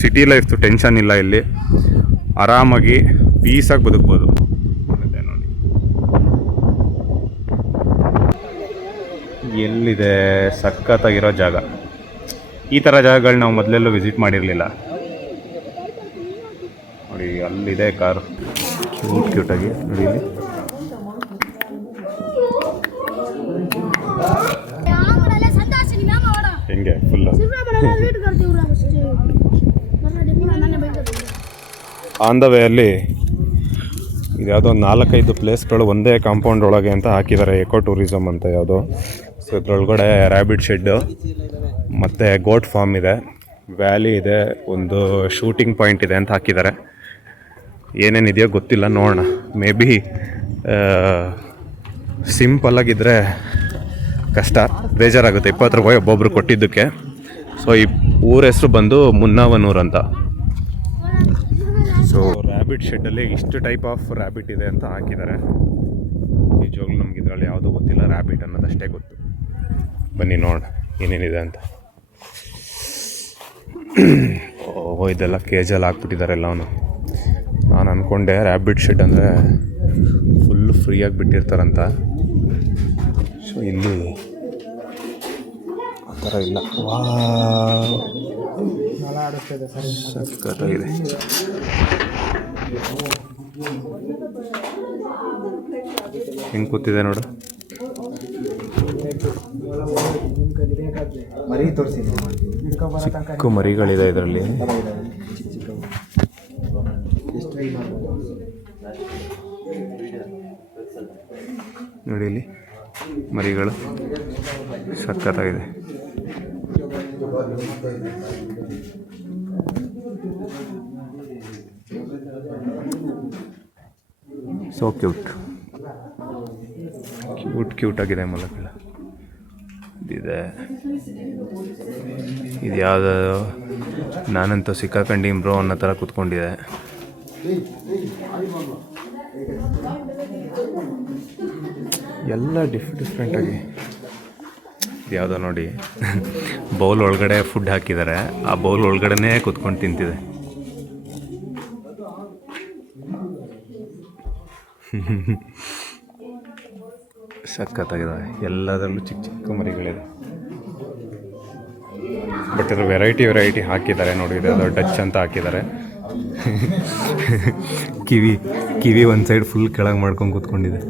City ಲೈಫ್ದು tension ಇಲ್ಲ ಇಲ್ಲಿ, ಆರಾಮಾಗಿ ಪೀಸಾಗಿ ಬದುಕ್ಬೋದು. ನೋಡಿ ಎಲ್ಲಿದೆ ಸಖತ್ತಾಗಿರೋ ಜಾಗ. ಈ ಥರ ಜಾಗಗಳು ನಾವು ಮೊದಲೆಲ್ಲೂ ವಿಸಿಟ್ ಮಾಡಿರಲಿಲ್ಲ. ನೋಡಿ ಅಲ್ಲಿದೆ ಕಾರು, ಕ್ಯೂಟಾಗಿ ನೋಡಿ ಇಲ್ಲಿ. ಹೆಂಗೆ ಫುಲ್ಲು ಆನ್ ದ ವೇ ಅಲ್ಲಿ ಇದ್ಯಾವುದೋ 4-5 ಪ್ಲೇಸ್ಗಳು ಒಂದೇ ಕಾಂಪೌಂಡ್ ಒಳಗೆ ಅಂತ ಹಾಕಿದ್ದಾರೆ. ಎಕೋ ಟೂರಿಸಮ್ ಅಂತ ಯಾವುದೋ. ಸೊ ಇದ್ರೊಳಗಡೆ ರ್ಯಾಬಿಟ್ ಶೆಡ್ಡು ಮತ್ತು ಗೋಟ್ ಫಾರ್ಮ್ ಇದೆ, ವ್ಯಾಲಿ ಇದೆ, ಒಂದು ಶೂಟಿಂಗ್ ಪಾಯಿಂಟ್ ಇದೆ ಅಂತ ಹಾಕಿದ್ದಾರೆ. ಏನೇನಿದೆಯೋ ಗೊತ್ತಿಲ್ಲ, ನೋಡೋಣ. ಮೇ ಬಿ ಸಿಂಪಲ್ಲಾಗಿದ್ದರೆ ಕಷ್ಟ, ಬೇಜಾರಾಗುತ್ತೆ 20 ರೂಪಾಯಿ ಒಬ್ಬೊಬ್ರು ಕೊಟ್ಟಿದ್ದಕ್ಕೆ. ಸೊ ಈ ಊರ ಹೆಸರು ಬಂದು ಮುನ್ನಾವನೂರು ಅಂತ. ಸೊ ರ್ಯಾಬಿಟ್ ಶೆಡ್ಡಲ್ಲಿ ಇಷ್ಟು ಟೈಪ್ ಆಫ್ ರ್ಯಾಬಿಟ್ ಇದೆ ಅಂತ ಹಾಕಿದ್ದಾರೆ. ನಿಜವಾಗ್ಲೂ ನಮ್ಗೆ ಇದರಲ್ಲಿ ಯಾವುದೂ ಗೊತ್ತಿಲ್ಲ, ರ್ಯಾಬಿಟ್ ಅನ್ನೋದಷ್ಟೇ ಗೊತ್ತು. ಬನ್ನಿ ನೋಡೋಣ ಏನೇನಿದೆ ಅಂತ. ಓ ಇದೆಲ್ಲ ಕೇಜಲ್ಲಿ ಹಾಕ್ಬಿಟ್ಟಿದ್ದಾರೆ ಎಲ್ಲವನು. ನಾನು ಅಂದ್ಕೊಂಡೆ ರ್ಯಾಬಿಟ್ ಶೆಡ್ ಅಂದರೆ ಫುಲ್ಲು ಫ್ರೀಯಾಗಿ ಬಿಟ್ಟಿರ್ತಾರಂತ. ಸೊ ಇಲ್ಲಿ ಆ ಥರ ಇಲ್ಲ. ಸಕ್ಕತ್ತಾಗಿದೆ. ಹೆಂಗೆ ಕೂತಿದೆ ನೋಡು. ಚಿಕ್ಕ ಮರಿಗಳಿದೆ ಇದರಲ್ಲಿ. ನೋಡಿ ಇಲ್ಲಿ ಮರಿಗಳು ಸಕ್ಕತ್ತಾಗಿದೆ. ಸೊ ಕ್ಯೂಟಾಗಿದೆ ಮೊಲಗಳು. ಇದಿದೆ, ಇದು ಯಾವುದೋ ನಾನಂತೂ ಸಿಕ್ಕಾಕೊಂಡು ಬ್ರೋ ಅನ್ನೋ ಥರ ಕೂತ್ಕೊಂಡಿದೆ. ಎಲ್ಲ ಡಿಫ್ರೆಂಟಾಗಿ. ಯಾವುದೋ ನೋಡಿ ಬೌಲ್ ಒಳಗಡೆ ಫುಡ್ ಹಾಕಿದ್ದಾರೆ, ಆ ಬೌಲ್ ಒಳಗಡೆನೇ ಕೂತ್ಕೊಂಡು ತಿಂತಿದೆ. ಸಖತ್ತಾಗಿದ್ದಾವೆ. ಎಲ್ಲದರಲ್ಲೂ ಚಿಕ್ಕ ಚಿಕ್ಕ ಮರಿಗಳಿದೆ. ಬಟ್ ಇದ್ರ ವೆರೈಟಿ ಹಾಕಿದ್ದಾರೆ ನೋಡಿ. ಇದು ಡಚ್ ಅಂತ ಹಾಕಿದ್ದಾರೆ. ಕಿವಿ ಒಂದು ಸೈಡ್ ಫುಲ್ ಕೆಳಗೆ ಮಾಡ್ಕೊಂಡು ಕೂತ್ಕೊಂಡಿದೆ.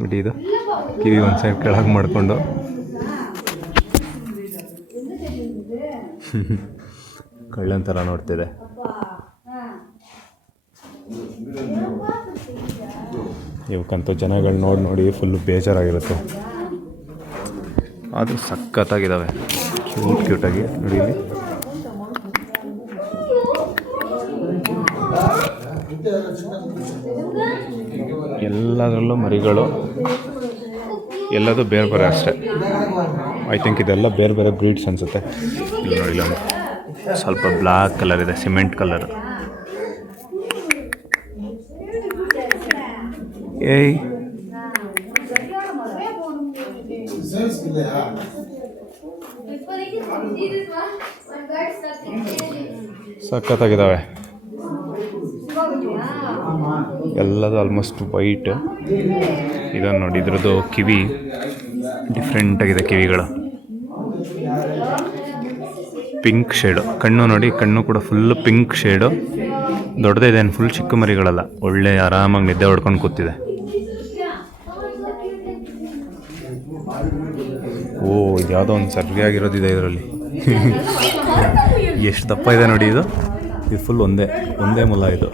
ನೋಡಿ ಇದು ಕಿವಿ ಒಂದು ಸೈಡ್ ಕೆಳಗೆ ಮಾಡಿಕೊಂಡು. ಕಳ್ಳನ ಥರ ನೋಡ್ತಿದೆ. ಇವಕ್ಕಂತೂ ಜನಗಳು ನೋಡಿ ಫುಲ್ಲು ಬೇಜಾರಾಗಿರುತ್ತೆ. ಆದರೂ ಸಖತ್ತಾಗಿದ್ದಾವೆ, ಕ್ಯೂಟಾಗಿ ನೋಡಿ ಇಲ್ಲಿ. ಎಲ್ಲದರಲ್ಲೂ ಮರಿಗಳು, ಎಲ್ಲದೂ ಬೇರೆ ಬೇರೆ ಅಷ್ಟೇ. ಐ ಥಿಂಕ್ ಇದೆಲ್ಲ ಬೇರೆ ಬೇರೆ ಬ್ರೀಡ್ಸ್ ಅನಿಸುತ್ತೆ. ಇಲ್ಲಿ ನೋಡಿ, ಇಲ್ಲೊಂದು ಸ್ವಲ್ಪ ಬ್ಲ್ಯಾಕ್ ಕಲರ್ ಇದೆ, ಸಿಮೆಂಟ್ ಕಲರ್. ಏಯ್ ಸಖತ್ತಾಗಿದ್ದಾವೆ. ಎಲ್ಲದು ಆಲ್ಮೋಸ್ಟ್ ವೈಟ್. ಇದನ್ನು ನೋಡಿ, ಇದ್ರದ್ದು ಕಿವಿ ಡಿಫ್ರೆಂಟಾಗಿದೆ. ಕಿವಿಗಳು ಪಿಂಕ್ ಶೇಡು. ಕಣ್ಣು ನೋಡಿ, ಕಣ್ಣು ಕೂಡ ಫುಲ್ಲು ಪಿಂಕ್ ಶೇಡು. ದೊಡ್ಡದಿದೆ, ಫುಲ್ ಚಿಕ್ಕ ಮರಿಗಳಲ್ಲ. ಒಳ್ಳೆ ಆರಾಮಾಗಿ ನಿದ್ದೆ ಹೊಡ್ಕೊಂಡು ಕೂತಿದೆ. ಓ ಇದು ಯಾವುದೋ ಒಂದು ಸರಿಯಾಗಿರೋದಿದೆ ಇದರಲ್ಲಿ. ಎಷ್ಟು ದಪ್ಪ ಇದೆ ನೋಡಿ. ಇದು ಫುಲ್ ಒಂದೇ ಮೊಲ. ಇದು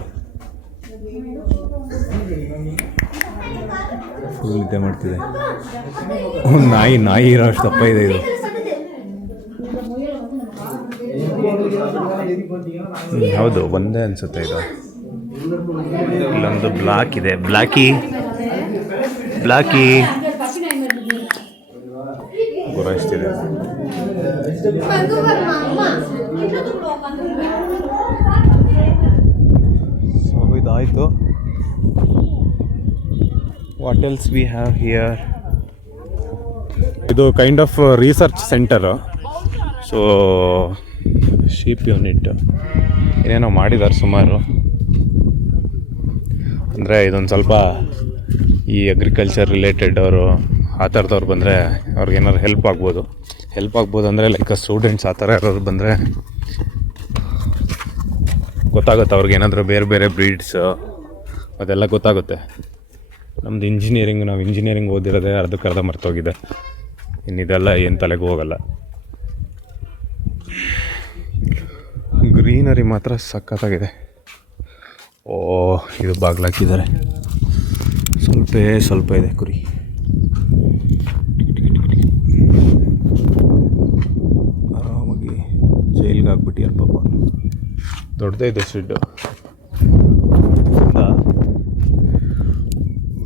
ಫುಲ್ ನಿದ್ದೆ ಮಾಡ್ತಿದೆ. ನಾಯಿ ಇರೋ ಅಷ್ಟು ದಪ್ಪ ಇದೆ ಇದು. ಹೌದು, ಒಂದೇ ಅನಿಸುತ್ತೆ ಇದು. ಇಲ್ಲೊಂದು ಬ್ಲಾಕ್ ಇದೆ, ಬ್ಲಾಕಿ ಗುರಾಯಿಸ್ತಿದೆ. ಸೊ ಇದಾಯಿತು. What else we have here? ಇದು kind of research centre. So sheep unit ಏನೇನೋ ಮಾಡಿದ್ದಾರೆ ಸುಮಾರು. ಅಂದರೆ ಇದೊಂದು ಸ್ವಲ್ಪ ಈ ಅಗ್ರಿಕಲ್ಚರ್ ರಿಲೇಟೆಡ್ ಅವರು ಆ ಥರದವ್ರು ಬಂದರೆ ಅವ್ರಿಗೇನಾದ್ರು ಹೆಲ್ಪ್ ಆಗ್ಬೋದು ಅಂದರೆ ಲೈಕ್ ಸ್ಟೂಡೆಂಟ್ಸ್ ಆ ಥರ ಯಾರಾದ್ರು ಬಂದರೆ ಗೊತ್ತಾಗುತ್ತೆ ಅವ್ರಿಗೇನಾದರೂ ಬೇರೆ ಬೇರೆ ಬ್ರೀಡ್ಸ್ ಅದೆಲ್ಲ ಗೊತ್ತಾಗುತ್ತೆ. ನಮ್ಮದು ನಾವು ಇಂಜಿನಿಯರಿಂಗ್ ಓದಿರೋದೇ ಅರ್ಧಕ್ಕರ್ಧ ಮರ್ತೋಗಿದೆ. ಇನ್ನಿದೆಲ್ಲ ಏನು ತಲೆಗೂ ಹೋಗಲ್ಲ. ಗ್ರೀನರಿ ಮಾತ್ರ ಸಖತ್ತಾಗಿದೆ. ಓ ಇದು ಬಾಗ್ಲಾಕಿದ್ದಾರೆ. ಸ್ವಲ್ಪ ಇದೆ ಕುರಿ. ಆರಾಮಾಗಿ ಜೈಲ್ಗೆ ಹಾಕ್ಬಿಟ್ಟಿಯಾರ ಪಾಪ. ದೊಡ್ಡದೇ ಇದೆ ಶೆಡ್ಡು.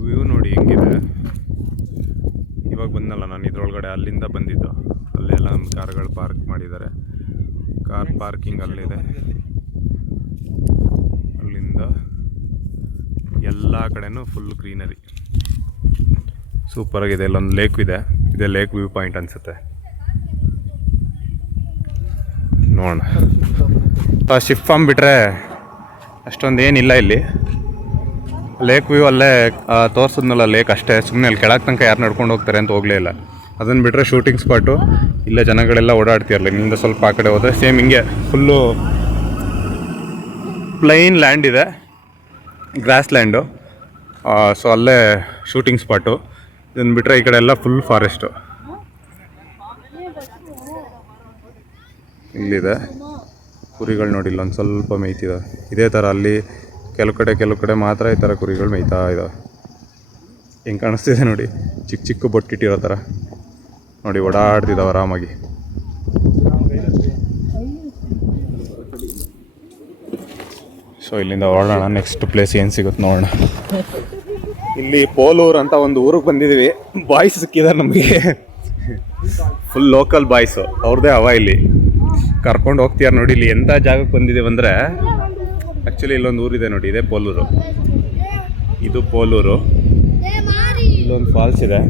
ವ್ಯೂ ನೋಡಿ ಹೆಂಗಿದೆ. ಇವಾಗ ಬಂದಲ್ಲ ನಾನು ಇದ್ರೊಳಗಡೆ, ಅಲ್ಲಿಂದ ಬಂದಿದ್ದು. ಅಲ್ಲೆಲ್ಲ ನಮ್ಮ ಕಾರ್ಗಳು ಪಾರ್ಕ್ ಮಾಡಿದ್ದಾರೆ. ಕಾರ್ ಪಾರ್ಕಿಂಗ್ ಅಲ್ಲಿದೆ. ಅಲ್ಲಿಂದ ಎಲ್ಲ ಕಡೆನೂ ಫುಲ್ ಗ್ರೀನರಿ, ಸೂಪರಾಗಿದೆ. ಇಲ್ಲೊಂದು ಲೇಕ್ ಇದೆ. ಇದೇ ಲೇಕ್ ವ್ಯೂ ಪಾಯಿಂಟ್ ಅನಿಸುತ್ತೆ. ನೋಡೋಣ. ಶಿಫ್ಟ್ ಫಾರ್ಮ್ ಬಿಟ್ಟರೆ ಅಷ್ಟೊಂದು ಏನಿಲ್ಲ ಇಲ್ಲಿ. ಲೇಕ್ ವ್ಯೂ ಅಲ್ಲೇ ತೋರಿಸಿದ್ನಲ್ಲ ಲೇಕ್ ಅಷ್ಟೇ. ಸುಮ್ಮನೆ ಅಲ್ಲಿ ಕೆಳಗೆ ತನಕ ಯಾರು ನಡ್ಕೊಂಡು ಹೋಗ್ತಾರೆ ಅಂತ ಹೋಗಲೇ ಇಲ್ಲ. ಅದನ್ನು ಬಿಟ್ಟರೆ ಶೂಟಿಂಗ್ ಸ್ಪಾಟು. ಇಲ್ಲೇ ಜನಗಳೆಲ್ಲ ಓಡಾಡ್ತಿರಲ್ಲ. ಇಲ್ಲಿಂದ ಸ್ವಲ್ಪ ಆ ಕಡೆ ಹೋದರೆ ಸೇಮ್ ಹಿಂಗೆ ಫುಲ್ಲು ಪ್ಲೈನ್ ಲ್ಯಾಂಡ್ ಇದೆ, ಗ್ರಾಸ್ ಲ್ಯಾಂಡು. ಸೊ ಅಲ್ಲೇ ಶೂಟಿಂಗ್ ಸ್ಪಾಟು. ಇದನ್ನು ಬಿಟ್ಟರೆ ಈ ಕಡೆ ಎಲ್ಲ ಫುಲ್ ಫಾರೆಸ್ಟು. ಇಲ್ಲಿದೆ ಕುರಿಗಳು ನೋಡಿ, ಇಲ್ಲೊಂದು ಸ್ವಲ್ಪ ಮೇಯ್ತಿದೆ. ಇದೇ ಥರ ಅಲ್ಲಿ ಕೆಲವು ಕಡೆ ಮಾತ್ರ ಈ ಥರ ಕುರಿಗಳು ಮೇಯ್ತಾ ಇದ್ದಾವೆ. ಹೆಂಗೆ ಕಾಣಿಸ್ತಿದೆ ನೋಡಿ, ಚಿಕ್ಕ ಬೊಟ್ಟಿಟ್ಟಿರೋ ಥರ ನೋಡಿ, ಓಡಾಡ್ತಿದ್ದಾವೆ ಆರಾಮಾಗಿ. ಸೊ ಇಲ್ಲಿಂದ ಹೊರಡೋಣ. ನೆಕ್ಸ್ಟ್ ಪ್ಲೇಸ್ ಏನು ಸಿಗುತ್ತೆ ನೋಡೋಣ. ಇಲ್ಲಿ ಪೋಲೂರು ಅಂತ ಒಂದು ಊರಿಗೆ ಬಂದಿದ್ದೀವಿ. ಬಾಯ್ಸ್ ಸಿಕ್ಕಿದ್ದಾರೆ ನಮಗೆ, ಫುಲ್ ಲೋಕಲ್ ಬಾಯ್ಸು. ಅವ್ರದ್ದೇ ಹವಾ ಇಲ್ಲಿ. ಕರ್ಕೊಂಡು ಹೋಗ್ತೀಯಾರ ನೋಡಿ. ಇಲ್ಲಿ ಎಂಥ ಜಾಗಕ್ಕೆ ಬಂದಿದ್ದೀವಿ ಅಂದರೆ, ಆ್ಯಕ್ಚುಲಿ ಇಲ್ಲೊಂದು ಊರಿದೆ ನೋಡಿ, ಇದೇ ಪೋಲೂರು. ಇದು ಪೋಲೂರು. ಇಲ್ಲೊಂದು ಫಾಲ್ಸ್ ಇದೆ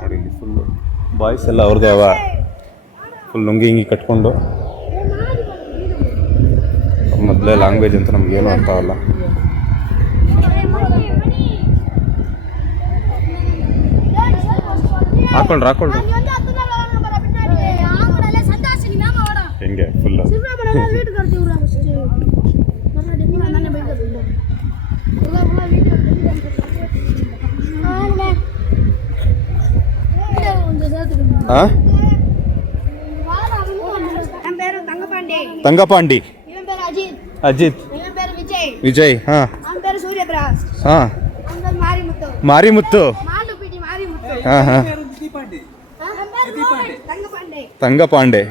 ನೋಡಿ. ಇಲ್ಲಿ ಫುಲ್ಲು ಬಾಯ್ಸ್ ಎಲ್ಲ ಅವ್ರದ್ದೇ ಹವಾ. ಫುಲ್ ಲುಂಗಿ ಹಿಂಗಿ ಕಟ್ಕೊಂಡು. ಮೊದಲೇ ಲ್ಯಾಂಗ್ವೇಜ್ ಅಂತ ನಮಗೇನು ಅರ್ಥ ಆಗಲ್ಲ. ಹಾಕೊಳ್ರಿ ಹೆಂಗೆ ಫುಲ್ಲು ತಂಗಪಾಂಡಿ, ಅಜಿತ್, ವಿಜಯ್, ಮಾರಿಮುತ್ತು, ತಂಗಪಾಂಡೆ.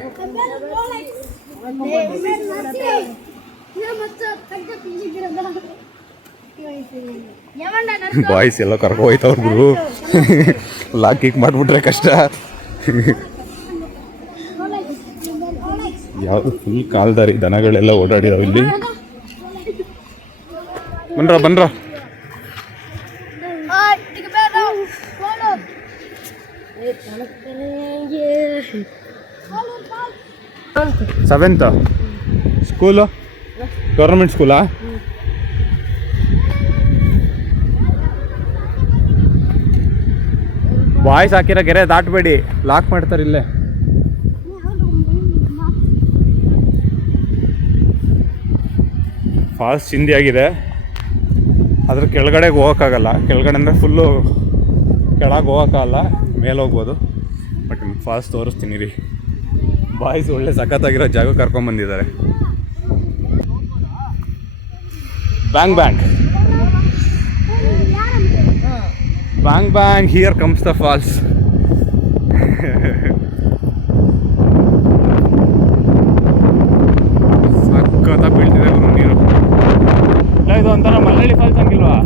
ಬಾಯ್ಸ್ ಎಲ್ಲ ಕರ್ಕೊ ಹೋಯ್ತವ್ರು ಗುರು. ಲಾಕ್ ಕಿಕ್ ಮಾಡಿಬಿಟ್ರೆ ಕಷ್ಟ. ಯಾವುದು ಫುಲ್ ಕಾಲ್ದಾರಿ, ದನಗಳೆಲ್ಲ ಓಡಾಡಿದಾವೆ ಇಲ್ಲಿ. ಬನ್ರ 7th ಸ್ಕೂಲು, ಗೌರ್ಮೆಂಟ್ ಸ್ಕೂಲಾ? ಬಾಯ್ಸ್ ಹಾಕಿರೋ ಗೆರೆ ದಾಟಬೇಡಿ, ಲಾಕ್ ಮಾಡ್ತಾರೆ ಇಲ್ಲೇ. ಫಾಲ್ಸ್ ಚಿಂದಿಯಾಗಿದೆ. ಅದ್ರ ಕೆಳಗಡೆಗೆ ಹೋಗೋಕ್ಕಾಗಲ್ಲ. ಕೆಳಗಡೆ ಅಂದರೆ ಫುಲ್ಲು ಕೆಳಗೆ ಹೋಗೋಕ್ಕಾಗಲ್ಲ, ಮೇಲೆ ಹೋಗ್ಬೋದು. ಬಟ್ ನಿಮ್ಗೆ ಫಾಲ್ಸ್ ತೋರಿಸ್ತೀನಿ ರೀ. ಬಾಯ್ಸ್ ಒಳ್ಳೆ ಸಖತ್ತಾಗಿರೋ ಜಾಗ ಕರ್ಕೊಂಬಂದಿದ್ದಾರೆ. Bang here comes the falls. ಸಖತ್ತಾಗಿ ಬೀಳ್ತಿದೆ ಗುರು ನೀರು. ಇಲ್ಲ ಇದು ಒಂಥರ ಮಲ್ಲಳ್ಳಿ ಫಾಲ್ಸ್ ಹಂಗಿಲ್ವಾ?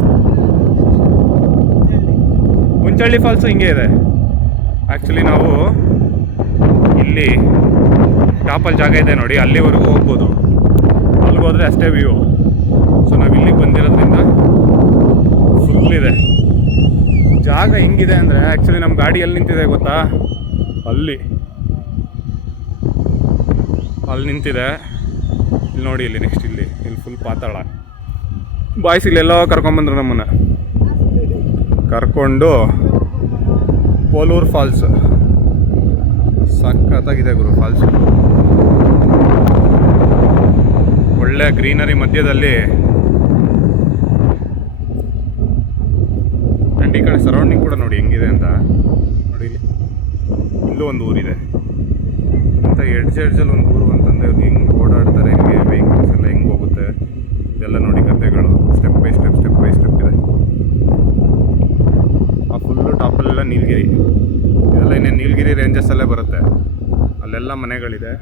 ಹುಂಚಳ್ಳಿ ಫಾಲ್ಸು ಹಿಂಗೆ ಇದೆ. ಆ್ಯಕ್ಚುಲಿ ನಾವು ಇಲ್ಲಿ ಟಾಪಲ್ಲಿ ಜಾಗ ಇದೆ ನೋಡಿ, ಅಲ್ಲಿವರೆಗೂ ಹೋಗ್ಬೋದು. ಅಲ್ಲಿಗೆ ಹೋದರೆ ಅಷ್ಟೇ ವ್ಯೂ. ಸೊ ನಾವು ಇಲ್ಲಿಗೆ ಬಂದಿರೋದ್ರಿಂದ ಫುಲ್ ಇದೆ ಜಾಗ. ಹೆಂಗಿದೆ ಅಂದರೆ ಆ್ಯಕ್ಚುಲಿ ನಮ್ಮ ಗಾಡಿ ಎಲ್ಲಿ ನಿಂತಿದೆ ಗೊತ್ತಾ? ಅಲ್ಲಿ ನಿಂತಿದೆ. ಇಲ್ಲಿ ನೋಡಿ, ಇಲ್ಲಿ ನೆಕ್ಸ್ಟ್ ಇಲ್ಲಿ ಫುಲ್ ಪಾತಾಳ. ಬಾಯ್ಸ್ ಇಲ್ಲೆಲ್ಲೋ ಕರ್ಕೊಂಬಂದ್ರು ನಮ್ಮನ್ನು. ಕರ್ಕೊಂಡು ಪೋಲೂರ್ ಫಾಲ್ಸ್ ಸಖತ್ತಾಗಿದೆ ಗುರು. ಫಾಲ್ಸ್ ಒಳ್ಳೆ ಗ್ರೀನರಿ ಮಧ್ಯದಲ್ಲಿ. ಆ್ಯಂಡ್ ಈ ಕಡೆ ಸರೌಂಡಿಂಗ್ ಕೂಡ ನೋಡಿ ಹೆಂಗಿದೆ ಅಂತ. ನೋಡಿ ಇಲ್ಲೂ ಒಂದು ಊರಿದೆ ಅಂತ. ಎಡ್ಜಲ್ಲಿ ಒಂದು ಊರು ಅಂತಂದರೆ ಅದು ಹೆಂಗೆ ಓಡಾಡ್ತಾರೆ, ಹೆಂಗೆ ವೆಹಿಕಲ್ಸ್ ಎಲ್ಲ ಹೆಂಗೆ ಹೋಗುತ್ತೆ ಇದೆಲ್ಲ ನೋಡಿ. ಗದ್ದೆಗಳು ಸ್ಟೆಪ್ ಬೈ ಸ್ಟೆಪ್ ಇದೆ. ಆ ಫುಲ್ಲು ಟಾಪಲ್ಲೆಲ್ಲ ನೀಲಗಿರಿ. ಇದೆಲ್ಲ ಇನ್ನೇನು ನೀಲಗಿರಿ ರೇಂಜಸ್ಸಲ್ಲೇ ಬರುತ್ತೆ. ಅಲ್ಲೆಲ್ಲ ಮನೆಗಳಿದೆ.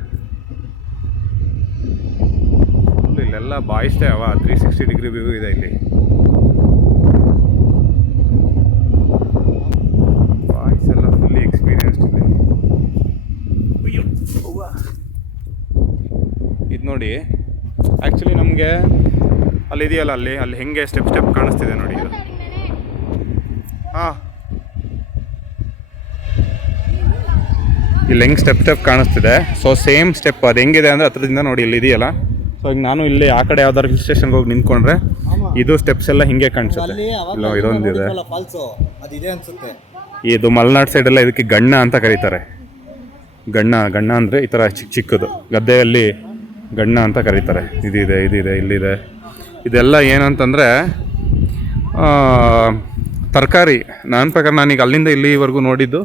ಫುಲ್ ಇಲ್ಲೆಲ್ಲ ಬಾಯ್ಸ್ಟೇ ಅವ. 360 ಡಿಗ್ರಿ ವ್ಯೂ ಇದೆ ಇಲ್ಲಿ. ಬಾಯ್ಸ್ ಎಲ್ಲ ಫುಲ್ಲಿ ಎಕ್ಸ್ಪೀರಿಯನ್ಸ್ಡ್ ಇದೆ. ಇದು ನೋಡಿ, ಆ್ಯಕ್ಚುಲಿ ನಮಗೆ ಅಲ್ಲಿದೆಯಲ್ಲ, ಅಲ್ಲಿ ಹೆಂಗೆ ಸ್ಟೆಪ್ ಕಾಣಿಸ್ತಿದೆ ನೋಡಿ ಇದು. ಹಾಂ, ಇಲ್ಲಿ ಹೆಂಗೆ ಸ್ಟೆಪ್ ಕಾಣಿಸ್ತಿದೆ. ಸೊ ಸೇಮ್ ಸ್ಟೆಪ್ ಅದು ಹೆಂಗಿದೆ ಅಂದರೆ ಹತ್ರದಿಂದ ನೋಡಿ ಇಲ್ಲಿ ಇದೆಯಲ್ಲ. ಸೊ ಈಗ ನಾನು ಇಲ್ಲಿ ಆ ಕಡೆ ಯಾವ್ದಾದ್ರು ಹಿಲ್ ಸ್ಟೇಷನ್ಗೆ ಹೋಗಿ ನಿಂತ್ಕೊಂಡ್ರೆ ಇದು ಸ್ಟೆಪ್ಸ್ ಎಲ್ಲ ಹಿಂಗೆ ಕಾಣಿಸುತ್ತೆ. ಇಲ್ಲ ಇದೊಂದಿದೆ, ಇದು ಮಲೆನಾಡು ಸೈಡೆಲ್ಲ ಇದಕ್ಕೆ ಗಣ್ಣ ಅಂತ ಕರೀತಾರೆ. ಗಣ್ಣ ಅಂದರೆ ಈ ಥರ ಚಿಕ್ಕದು ಗದ್ದೆಯಲ್ಲಿ ಗಣ್ಣ ಅಂತ ಕರೀತಾರೆ. ಇದಿದೆ ಇಲ್ಲಿದೆ. ಇದೆಲ್ಲ ಏನಂತಂದರೆ ತರಕಾರಿ. ನನ್ನ ಪ್ರಕಾರ ನಾನೀಗ ಅಲ್ಲಿಂದ ಇಲ್ಲಿವರೆಗೂ ನೋಡಿದ್ದು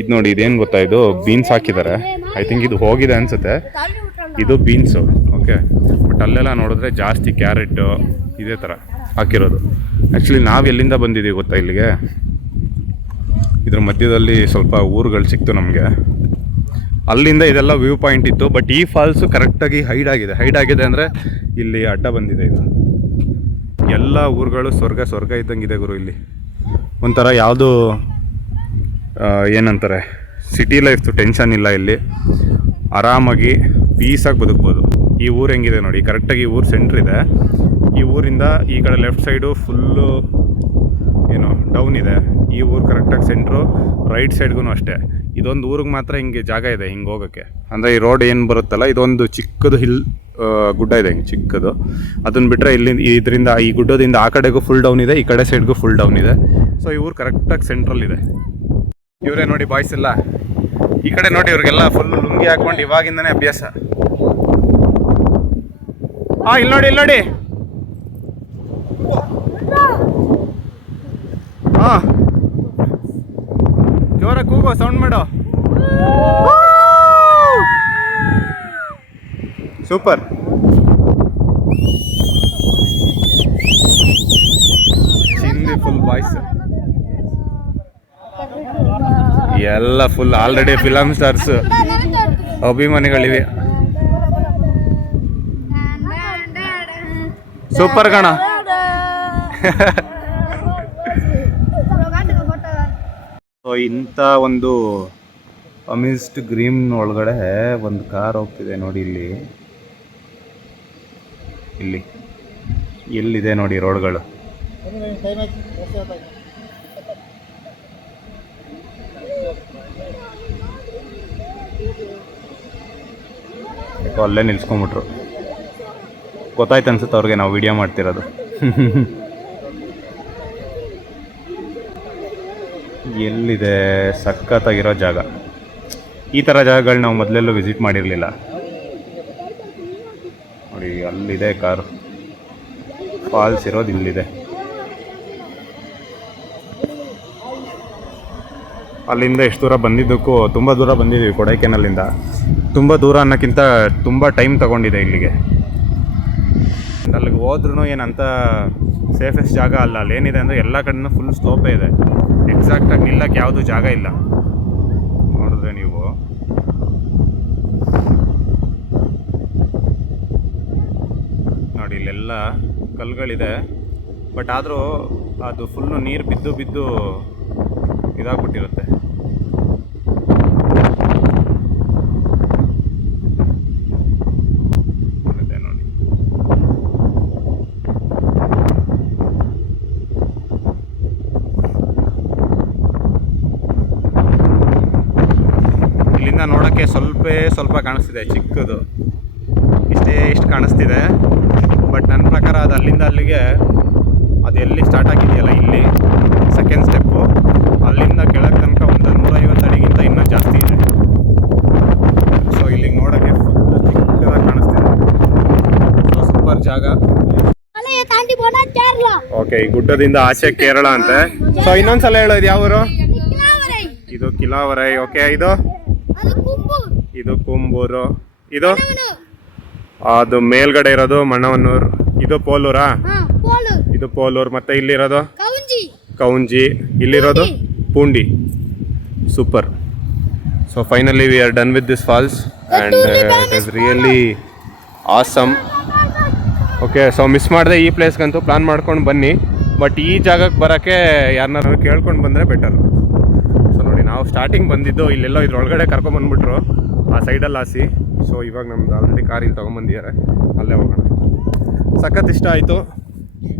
ಇದು ನೋಡಿ. ಇದೇನು ಗೊತ್ತಾ, ಇದು ಬೀನ್ಸ್ ಹಾಕಿದ್ದಾರೆ. ಐ ಥಿಂಕ್ ಇದು ಹೋಗಿದೆ ಅನಿಸುತ್ತೆ. ಇದು ಬೀನ್ಸು, ಓಕೆ. ಬಟ್ ಅಲ್ಲೆಲ್ಲ ನೋಡಿದ್ರೆ ಜಾಸ್ತಿ ಕ್ಯಾರೆಟು ಇದೇ ಥರ ಹಾಕಿರೋದು. ಆ್ಯಕ್ಚುಲಿ ನಾವು ಎಲ್ಲಿಂದ ಬಂದಿದ್ದೀವಿ ಗೊತ್ತಾ ಇಲ್ಲಿಗೆ, ಇದ್ರ ಮಧ್ಯದಲ್ಲಿ ಸ್ವಲ್ಪ ಊರುಗಳು ಸಿಕ್ತು ನಮಗೆ. ಅಲ್ಲಿಂದ ಇದೆಲ್ಲ ವ್ಯೂ ಪಾಯಿಂಟ್ ಇತ್ತು. ಬಟ್ ಈ ಫಾಲ್ಸು ಕರೆಕ್ಟಾಗಿ ಹೈಡ್ ಆಗಿದೆ ಅಂದರೆ ಇಲ್ಲಿ ಅಡ್ಡ ಬಂದಿದೆ. ಇದು ಎಲ್ಲ ಊರುಗಳು ಸ್ವರ್ಗ ಇದ್ದಂಗಿದೆ ಗುರು. ಇಲ್ಲಿ ಒಂಥರ ಯಾವುದು ಏನಂತಾರೆ, ಸಿಟಿ ಲೈಫ್ದು ಟೆನ್ಷನ್ ಇಲ್ಲ. ಇಲ್ಲಿ ಆರಾಮಾಗಿ ಪೀಸಾಗಿ ಬದುಕ್ಬೋದು. ಈ ಊರು ಹೆಂಗಿದೆ ನೋಡಿ, ಕರೆಕ್ಟಾಗಿ ಈ ಊರು ಸೆಂಟ್ರ್ ಇದೆ. ಈ ಊರಿಂದ ಈ ಕಡೆ ಲೆಫ್ಟ್ ಸೈಡು ಫುಲ್ಲು ಏನು ಡೌನ್ ಇದೆ. ಈ ಊರು ಕರೆಕ್ಟಾಗಿ ಸೆಂಟ್ರು. ರೈಟ್ ಸೈಡ್ಗೂ ಅಷ್ಟೇ. ಇದೊಂದು ಊರಿಗೆ ಮಾತ್ರ ಹಿಂಗೆ ಜಾಗ ಇದೆ ಹಿಂಗೆ ಹೋಗೋಕ್ಕೆ. ಅಂದರೆ ಈ ರೋಡ್ ಏನು ಬರುತ್ತಲ್ಲ, ಇದೊಂದು ಚಿಕ್ಕದು ಗುಡ್ಡ ಇದೆ ಹಿಂಗೆ ಚಿಕ್ಕದು. ಅದನ್ನು ಬಿಟ್ಟರೆ ಇದರಿಂದ ಈ ಗುಡ್ಡದಿಂದ ಆ ಕಡೆಗೂ ಫುಲ್ ಡೌನ್ ಇದೆ, ಈ ಕಡೆ ಸೈಡ್ಗೂ ಫುಲ್ ಡೌನ್ ಇದೆ. ಸೊ ಈ ಊರು ಕರೆಕ್ಟಾಗಿ ಸೆಂಟ್ರಲ್ಲಿದೆ. ಇವರೇ ನೋಡಿ ಬಾಯ್ಸ್ ಎಲ್ಲ. ಈ ಕಡೆ ನೋಡಿ, ಇವ್ರಿಗೆಲ್ಲ ಫುಲ್ ಲುಂಗಿ ಹಾಕ್ಕೊಂಡು ಇವಾಗಿಂದನೇ ಅಭ್ಯಾಸ. ಇಲ್ಲಿ ನೋಡಿ. ಜೋರಾಗಿ ಕೂಗೋ, ಸೌಂಡ್ ಮಾಡೋ. ಸೂಪರ್. ಚಿಂದಿ ಫುಲ್ ಬಾಯ್ಸ್ ಎಲ್ಲ ಫುಲ್ ಆಲ್ರೆಡಿ ಫಿಲಮ್ ಸ್ಟಾರ್ಸ್ ಅಭಿಮಾನಿಗಳಿವೆ. ಸೂಪರ್ ಕಣ. ಸೊ ಇಂಥ ಒಂದು ಅಮಿಸ್ಟ್ ಗ್ರೀನ್ ಒಳಗಡೆ ಒಂದು ಕಾರ್ ಹೋಗ್ತಿದೆ ನೋಡಿ. ಇಲ್ಲಿ ಎಲ್ಲಿದೆ ನೋಡಿ ರೋಡ್ಗಳು. ಅಲ್ಲೇ ನಿಲ್ಸ್ಕೊಂಬಿಟ್ರು. ಗೊತ್ತಾಯ್ತು ಅನ್ಸುತ್ತೆ ಅವ್ರಿಗೆ ನಾವು ವಿಡಿಯೋ ಮಾಡ್ತಿರೋದು. ಎಲ್ಲಿದೆ ಸಖತ್ತಾಗಿರೋ ಜಾಗ. ಈ ಥರ ಜಾಗಗಳು ನಾವು ಮೊದಲೆಲ್ಲೂ ವಿಸಿಟ್ ಮಾಡಿರಲಿಲ್ಲ ನೋಡಿ. ಅಲ್ಲಿದೆ ಕಾರು. ಫಾಲ್ಸ್ ಇರೋದು ಇಲ್ಲಿದೆ. ಅಲ್ಲಿಂದ ಎಷ್ಟು ದೂರ ಬಂದಿದ್ದಕ್ಕೂ ತುಂಬ ದೂರ ಬಂದಿದ್ದೀವಿ. ಕೊಡೈಕೆನಲ್ಲಿಂದ ತುಂಬ ದೂರ ಅನ್ನೋಕ್ಕಿಂತ ತುಂಬ ಟೈಮ್ ತಗೊಂಡಿದೆ ಇಲ್ಲಿಗೆ. ಅಲ್ಲಿಗೆ ಹೋದ್ರೂ ಏನಂತ ಸೇಫೆಸ್ಟ್ ಜಾಗ ಅಲ್ಲ. ಅಲ್ಲೇನಿದೆ ಅಂದರೆ ಎಲ್ಲ ಕಡೆನೂ ಫುಲ್ ಸ್ಲೋಪೇ ಇದೆ. ಎಕ್ಸಾಕ್ಟಾಗಿ ನಿಲ್ಲಕ್ಕೆ ಯಾವುದೂ ಜಾಗ ಇಲ್ಲ. ನೋಡಿದ್ರೆ ನೀವು ನೋಡಿ, ಇಲ್ಲೆಲ್ಲ ಕಲ್ಲುಗಳಿದೆ. ಬಟ್ ಆದರೂ ಅದು ಫುಲ್ಲು ನೀರು ಬಿದ್ದು ಇದಾಗ್ಬಿಟ್ಟಿರುತ್ತೆ. ನೋಡಿ, ನೋಡೋಕ್ಕೆ ಸ್ವಲ್ಪ ಕಾಣಿಸ್ತಿದೆ, ಚಿಕ್ಕದು ಇಷ್ಟು ಕಾಣಿಸ್ತಿದೆ. ಬಟ್ ನನ್ನ ಪ್ರಕಾರ ಅದು ಅಲ್ಲಿಂದ ಅಲ್ಲಿಗೆ ಅದು ಎಲ್ಲಿ ಸ್ಟಾರ್ಟ್ ಆಗಿದೆಯಲ್ಲ ಇಲ್ಲಿ ಸೆಕೆಂಡ್ ಸ್ಟೆಪ್ಪು, ಅಲ್ಲಿಂದ ಕೆಳಗೆ ತನಕ ಒಂದು 150 ಅಡಿಗಿಂತ ಇನ್ನೂ ಜಾಸ್ತಿ ಇದೆ. ಸೊ ಇಲ್ಲಿಗೆ ನೋಡೋಕ್ಕೆ ಚಿಕ್ಕದಾಗಿ ಕಾಣಿಸ್ತಿದೆ. ಸೊ ಸೂಪರ್ ಜಾಗ. ಓಕೆ, ಈ ಗುಡ್ಡದಿಂದ ಆಚೆ ಕೇರಳ ಅಂತೆ. ಸೊ ಇನ್ನೊಂದ್ಸಲ ಹೇಳೋದು ಯಾವ ಊರು? ಇದು ಕಿಲಾವರೈ. ಓಕೆ, ಇದು ಕುಂಬೂರು. ಇದು ಅದು ಮೇಲ್ಗಡೆ ಇರೋದು ಮಣ್ಣವನ್ನೂರು. ಇದು ಪೋಲೂರಾ? ಇದು ಪೋಲೂರು. ಮತ್ತೆ ಇಲ್ಲಿರೋದು ಕೌಂಜಿ. ಇಲ್ಲಿರೋದು ಪೂಂಡಿ. Super. So finally we are done with this falls and it is really awesome. Okay, so miss ಮಾಡಿದೆ ಈ ಪ್ಲೇಸ್ಗಂತೂ ಪ್ಲಾನ್ ಮಾಡ್ಕೊಂಡು ಬನ್ನಿ. ಬಟ್ ಈ ಜಾಗಕ್ಕೆ ಬರೋಕ್ಕೆ ಯಾರನ್ನಾರು ಕೇಳ್ಕೊಂಡು ಬಂದರೆ ಬೆಟರ್. ಸೊ ನೋಡಿ, ನಾವು ಸ್ಟಾರ್ಟಿಂಗ್ ಬಂದಿದ್ದು ಇಲ್ಲೆಲ್ಲೋ ಇದ್ರೊಳಗಡೆ ಕರ್ಕೊಂಬಂದ್ಬಿಟ್ರು ಆ ಸೈಡಲ್ಲಿ ಹಾಸಿ. ಸೊ ಇವಾಗ ನಮ್ದು ಆಲ್ರೆಡಿ ಕಾರ್ ಇಲ್ಲಿ ತೊಗೊಂಬಂದಿದ್ದಾರೆ, ಅಲ್ಲೇ ಹೋಗೋಣ. ಸಖತ್ ಇಷ್ಟ ಆಯಿತು.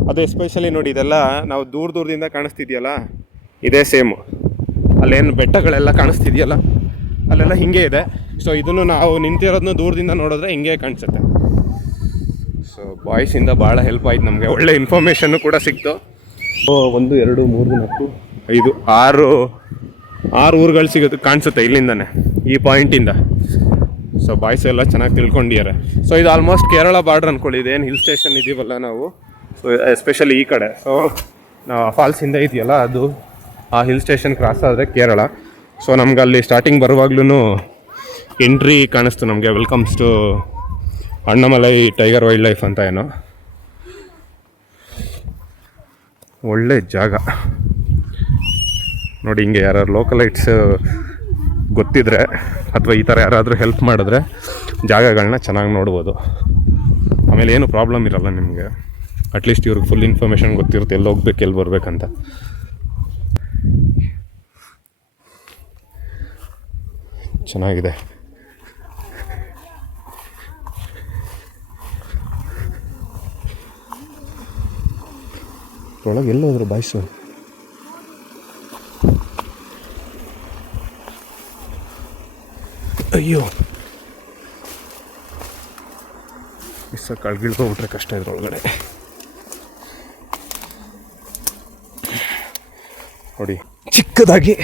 ಅದು ಎಸ್ಪೆಷಲಿ ನೋಡಿ, ಇದೆಲ್ಲ ನಾವು ದೂರದಿಂದ ಕಾಣಿಸ್ತಿದೆಯಲ್ಲ, ಇದೇ ಸೇಮು. ಅಲ್ಲೇನು ಬೆಟ್ಟಗಳೆಲ್ಲ ಕಾಣಿಸ್ತಿದೆಯಲ್ಲ, ಅಲ್ಲೆಲ್ಲ ಹಿಂಗೆ ಇದೆ. ಸೊ ಇದನ್ನು ನಾವು ನಿಂತಿರೋದನ್ನು ದೂರದಿಂದ ನೋಡಿದ್ರೆ ಹಿಂಗೆ ಕಾಣಿಸುತ್ತೆ. ಸೊ ಬಾಯ್ಸಿಂದ ಭಾಳ ಹೆಲ್ಪ್ ಆಯ್ತು ನಮಗೆ, ಒಳ್ಳೆ ಇನ್ಫಾರ್ಮೇಷನ್ನು ಕೂಡ ಸಿಕ್ತು. 1 2 3 4 5 6 ಊರುಗಳು ಸಿಗುತ್ತೆ ಕಾಣಿಸುತ್ತೆ ಇಲ್ಲಿಂದನೇ, ಈ ಪಾಯಿಂಟಿಂದ. ಸೊ ಬಾಯ್ಸ್ ಎಲ್ಲ ಚೆನ್ನಾಗಿ ತಿಳ್ಕೊಂಡಿದ್ದಾರೆ. ಸೊ ಇದು ಆಲ್ಮೋಸ್ಟ್ ಕೇರಳ ಬಾರ್ಡ್ರ್ ಅಂದ್ಕೊಳ್ಳಿ. ಇದೇನು ಹಿಲ್ ಸ್ಟೇಷನ್ ಇದೀವಲ್ಲ ನಾವು, ಸೊ ಎಸ್ಪೆಷಲಿ ಈ ಕಡೆ. ಸೊ ನಾವು ಫಾಲ್ಸಿಂದ ಇದೆಯಲ್ಲ, ಅದು ಆ ಹಿಲ್ ಸ್ಟೇಷನ್ ಕ್ರಾಸ್ ಆದರೆ ಕೇರಳ. ಸೊ ನಮ್ಗೆ ಅಲ್ಲಿ ಸ್ಟಾರ್ಟಿಂಗ್ ಬರುವಾಗ್ಲೂ ಎಂಟ್ರಿ ಕಾಣಿಸ್ತು ನಮಗೆ, welcomes to Annamalai tiger wildlife ಅಂತ ಏನೋ. ಒಳ್ಳೆ ಜಾಗ ನೋಡಿ. ಹಿಂಗೆ ಯಾರು ಲೋಕಲೈಟ್ಸ್ ಗೊತ್ತಿದ್ರೆ ಅಥವಾ ಈ ಥರ ಯಾರಾದರೂ ಹೆಲ್ಪ್ ಮಾಡಿದ್ರೆ ಜಾಗಗಳನ್ನ ಚೆನ್ನಾಗಿ ನೋಡ್ಬೋದು. ಆಮೇಲೆ ಏನು ಪ್ರಾಬ್ಲಮ್ ಇರಲ್ಲ ನಿಮಗೆ. ಅಟ್ಲೀಸ್ಟ್ ಇವ್ರಿಗೆ ಫುಲ್ ಇನ್ಫಾರ್ಮೇಷನ್ ಗೊತ್ತಿರುತ್ತೆ, ಎಲ್ಲಿ ಹೋಗ್ಬೇಕು, ಎಲ್ಲಿ ಬರ್ಬೇಕಂತ. ಚೆನ್ನಾಗಿದೆ. ಒಳಗೆ ಎಲ್ಲೋದ್ರು ಬಾಯ್ಸು? ಅಯ್ಯೋ, ಮಿಸ್ಸ ಕಳ್ಗಿಳ್ಕೊಬಿಟ್ರೆ ಕಷ್ಟ ಇದ್ರೊಳಗಡೆ. ನೋಡಿ, ಚಿಕ್ಕದಾಗಿ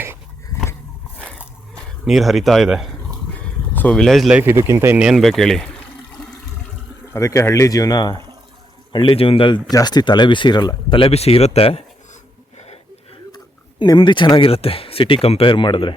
ನೀರು ಹರಿತಾ ಇದೆ. ಸೊ ವಿಲೇಜ್ ಲೈಫ್ ಇದಕ್ಕಿಂತ ಇನ್ನೇನು ಬೇಕು ಹೇಳಿ. ಅದಕ್ಕೆ ಹಳ್ಳಿ ಜೀವನದಲ್ಲಿ ಜಾಸ್ತಿ ತಲೆಬಿಸಿ ಇರುತ್ತೆ, ನೆಮ್ಮದಿ ಚೆನ್ನಾಗಿರುತ್ತೆ ಸಿಟಿ ಕಂಪೇರ್ ಮಾಡಿದ್ರೆ.